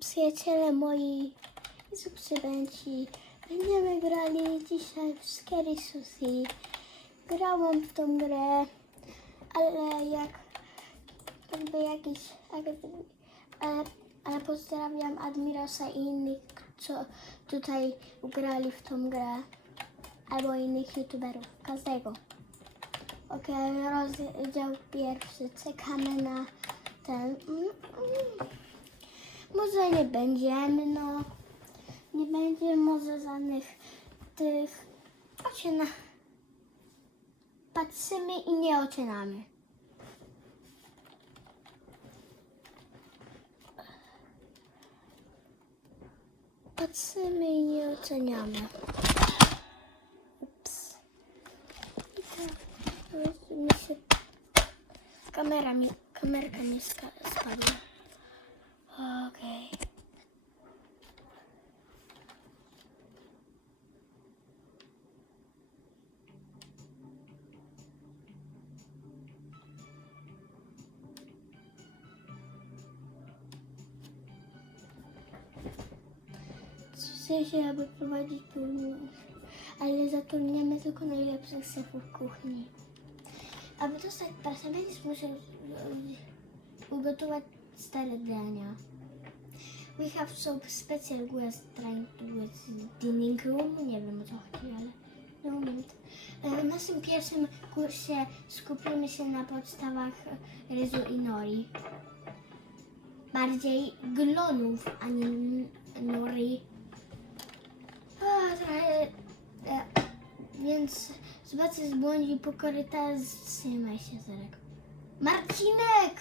przyjaciele moi i subskrybenci. Będziemy grali dzisiaj w Scary Sushi. Grałam w tą grę, ale jak jakby jakiś ale, ale pozdrawiam Admirosa i innych, co tutaj grali w tą grę. Albo innych youtuberów, każdego. Okej, rozdział pierwszy. Czekamy na ten. Mm, mm. Może nie będziemy, no. Nie będzie może żadnych tych ocena. Patrzymy i nie ocenamy. Patrzymy i nie oceniamy. Ups. I tak, mi się... Kamera mi, kamerka mi ska- Się, aby prowadzić pełnię, ale zatrudniamy tylko najlepszych szefów kuchni. Aby dostać pracę, będziesz musiał e, ugotować stare dania. We have some special guest trying to with dining room. Nie wiem o co chodzi, ale no moment. E, W naszym pierwszym kursie skupimy się na podstawach ryżu i nori. Bardziej glonów, a nie nori. Trochę, e, więc zobaczę zbłądzi po korytarzu. Trzymaj się, Zerek. Marcinek!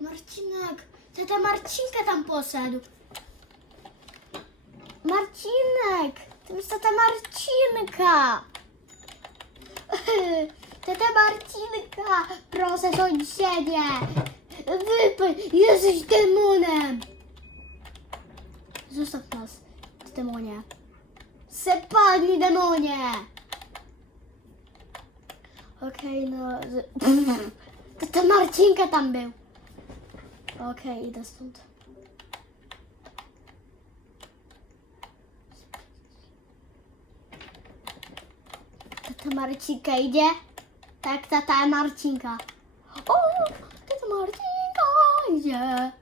Marcinek! Tata Marcinka tam poszedł. Marcinek! To jest tata Marcinka! Tata Marcinka! Proszę sąsiedzie! Wypaj! Jesteś demonem! Zostaw nas, demonie. Sepadnij, demonie! Okej, no... Tata Marcinka tam był. Okej, idę stąd. Tata Marcinka idzie? Tak, tata Marcinka. O, tata Marcinka idzie.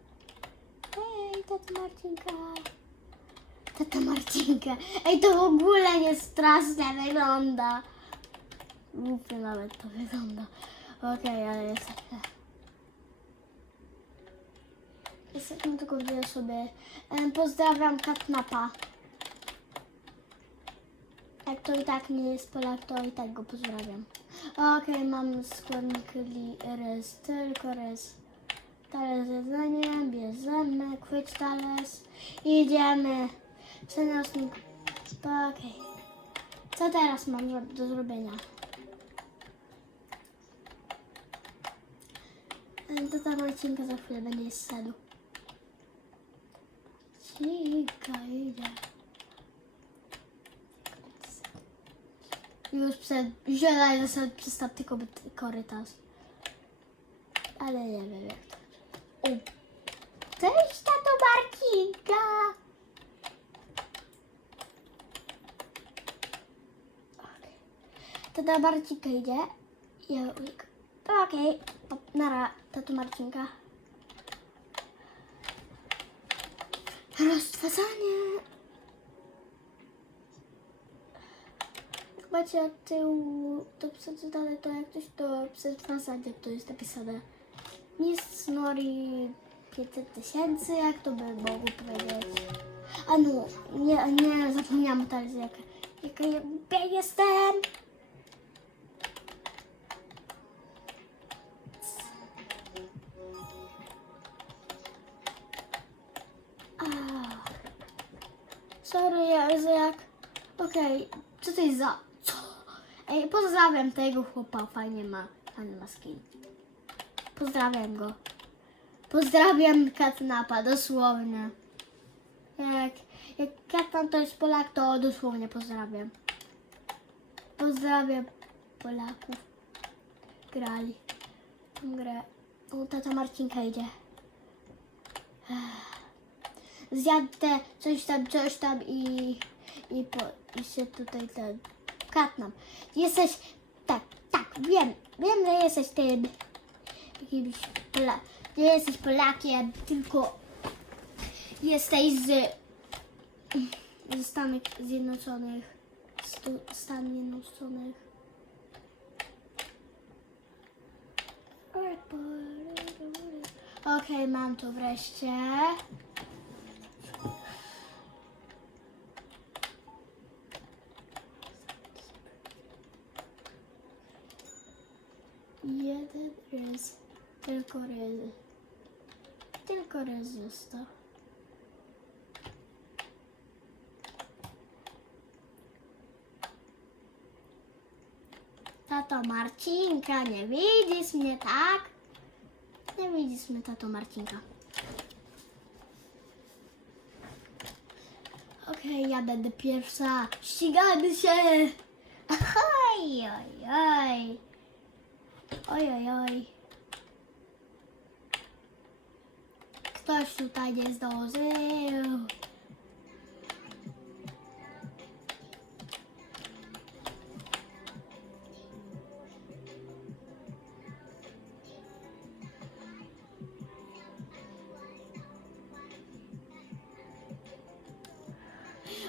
Hej, tata Marcinka. Tata Marcinka. Ej, to w ogóle nie strasznie wygląda. Głupio nawet to wygląda. Okej, ale jest. Jesteśmy tylko dwie osoby. Pozdrawiam Katnapa. Jak to i tak nie jest Polak, to i tak go pozdrawiam. Okej, mam składnik rys, tylko rys. Talerz jedzenie, bierzemy, chwyć talerz. Idziemy. Przenośnik. Okej. Co teraz mam do zrobienia? Em, To ta Marcinka za chwilę będzie szedł. Cika idzie. Już przed, zielaj zasad przystał tylko korytarz. Ale nie wiem jak to. O. Cześć, tato Marcinka! Okej. Tata Marcinka idzie. Ja ujk. Okej, okay. nara, tato Marcinka. Roztwarzanie. Macie od tyłu to przeczytane, to jak coś to przetwarzanie, to jest napisane. Mistrz Nori 500 tysięcy, jak to by mogło powiedzieć. A no, nie, nie zapomniałam teraz jak, jaka ja jestem. Sorry, jak. Okej, co to jest za... Co? Ej, pozdrawiam tego chłopa, fajnie ma, fajny ma skin. Pozdrawiam go. Pozdrawiam Katnapa, dosłownie. Jak, jak Katnap to jest Polak, to dosłownie pozdrawiam. Pozdrawiam Polaków. Grali tą grę. O, tata Marcinka idzie. Ech. Zjadł te coś tam, coś tam i, i, po, i się tutaj ten katnam. Jesteś, tak, tak, wiem, wiem, że jesteś tym jakimś Pola, nie jesteś Polakiem, tylko jesteś z, ze Stanów Zjednoczonych, Stu, Stanów Zjednoczonych. Okej, mam to wreszcie. Jeden rys. Tylko rys. Został. Tato Marcinka, nie widzisz mnie, tak? Nie widzisz mnie, tato Marcinka. Okej, ja będę pierwsza. Ścigamy się! Oj, oj, oj. Oj, oj, oj. Ktoś tutaj nie zdążył.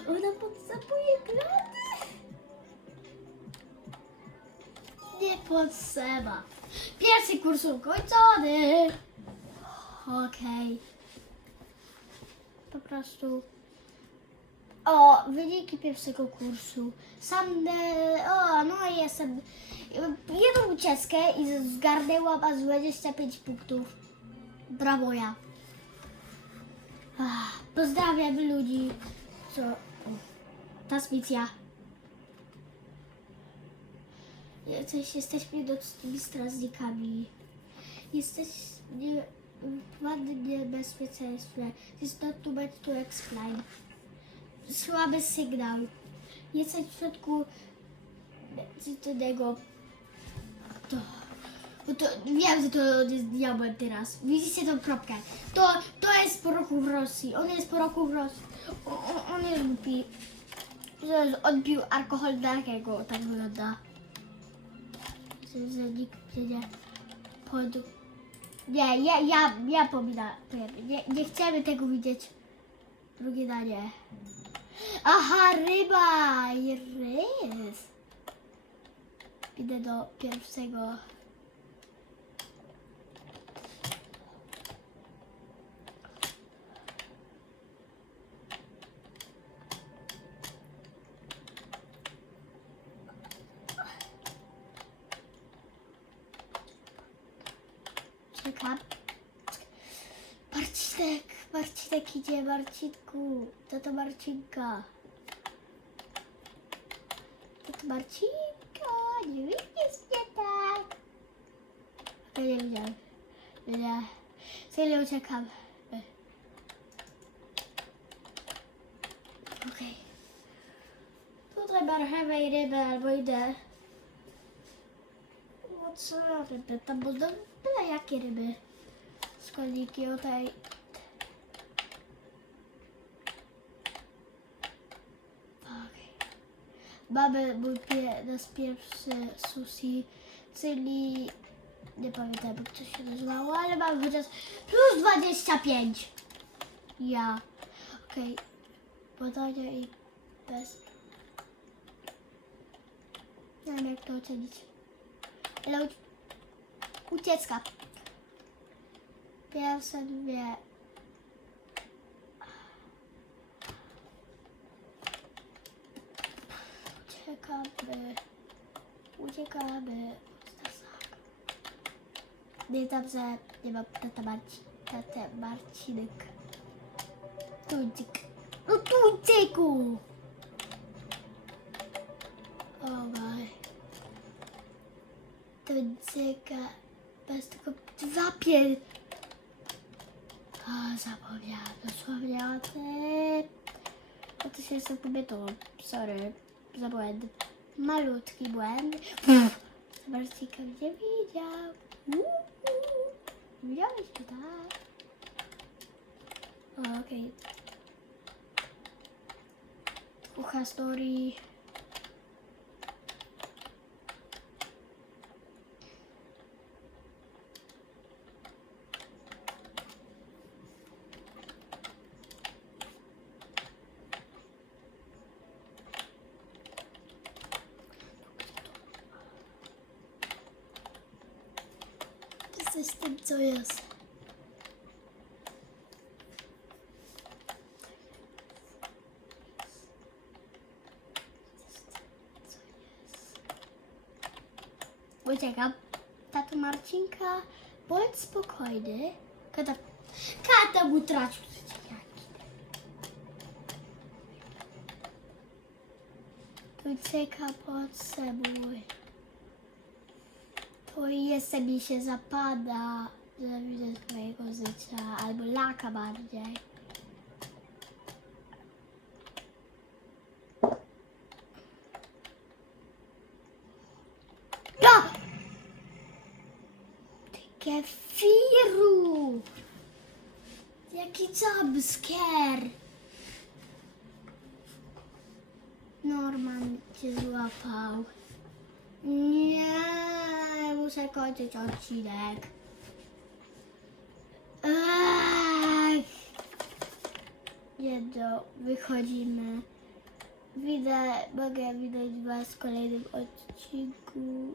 Ona potrzebuje glony. Nie potrzeba. Pierwszy kurs ukończony. Okej. Po prostu. O, wyniki pierwszego kursu. Sam, de, o, no i jestem. Jedną ucieczkę i zgarnęłam aż 25 punktów. Brawo ja. Ach, pozdrawiam ludzi, co... Transmisja. Jesteś, jesteśmy nocnymi strażnikami. Jesteś nie, w ładnym niebezpieczeństwie. Jest not too much to explain. Słaby sygnał. Jesteś w środku tego... To, no to wiem, że to jest diabłem teraz. Widzicie tą kropkę? To, to jest po roku w Rosji. On jest po roku w Rosji. On, on, jest głupi. Odbił alkohol takiego, tak wygląda. Że, nikt nie pod... Nie, ja, ja, ja pomina. Nie, nie chcemy tego widzieć. Drugie danie. Aha, ryba i. Idę do pierwszego. Czekam. Marcinek, Marcinek idzie, Marcinku. To to Marcinka. To to Marcinka, nie widzisz mnie tak. Ja nie widziałem. Nie. Serio uciekam. Okej. Tutaj marchewę i rybę albo idę. O co ryby? Tam będą byle jakie ryby. Składniki tutaj. Mamy mój pie, nasz pierwszy sushi, czyli nie pamiętam jak to się nazywało, ale mamy chociaż plus 25. Ja. Okej. Badania i bez. Nie wiem jak to ocenić. Ale uci- ucieczka. Pierwsze dwie. Uciekamy. Uciekamy. Nie dobrze, nie mam tata Marci, tatę Marcinek. Tuńczyk. No tuńczyku! O maj. Tuńczyka. Bez tylko dwa pier... A, zapomniałam dosłownie o tym. O to się jestem kobietą. Sorry za błęd. Malutki błęd. Marcika gdzie widział? Uuu, widziałeś to tak? Okej. Okay. Kucha story. Co z tym, co jest? Uciekam. Tato Marcinka, bądź spokojny. Kata, kata utracił dzieciaki. Ucieka pod sebój. To jest mi się zapada, że twojego życia, albo laka bardziej. Ja! Ty kefiru! Jaki jumpscare! Norman cię złapał. Nie, muszę kończyć odcinek. Ech. Jedno, wychodzimy. Widzę, mogę widać Was w kolejnym odcinku.